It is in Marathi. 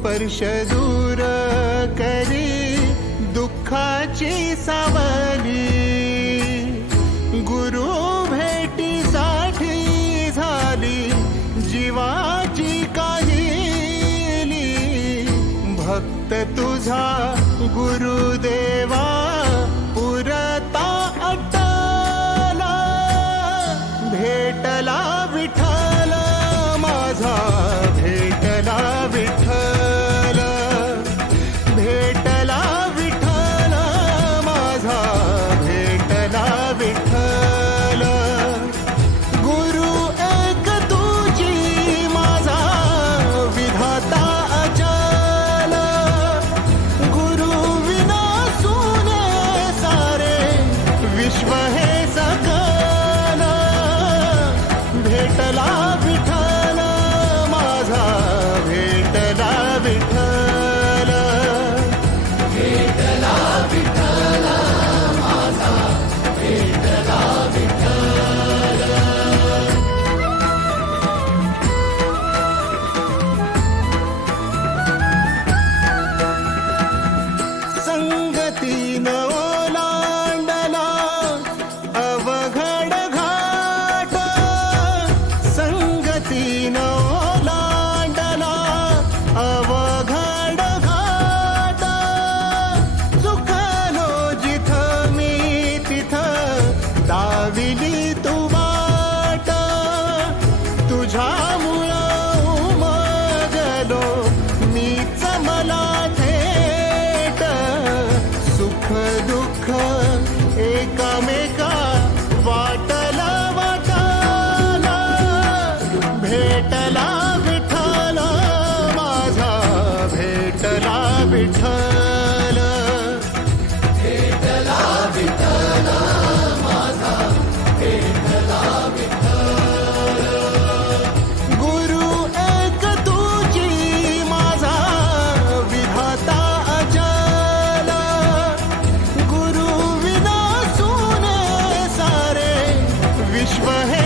स्पर्श दूर करी दुःखाची सावली. गुरु भेटीसाठी झाली जीवाची काली भक्त तुझा गुरुदेवा पुरता अटला. भेटला विठ्ठल माझा. भेटला विठ्ठल. गुरु एक तुझी माझा विधाता अजल गुरु विना सुने सारे विश्व हे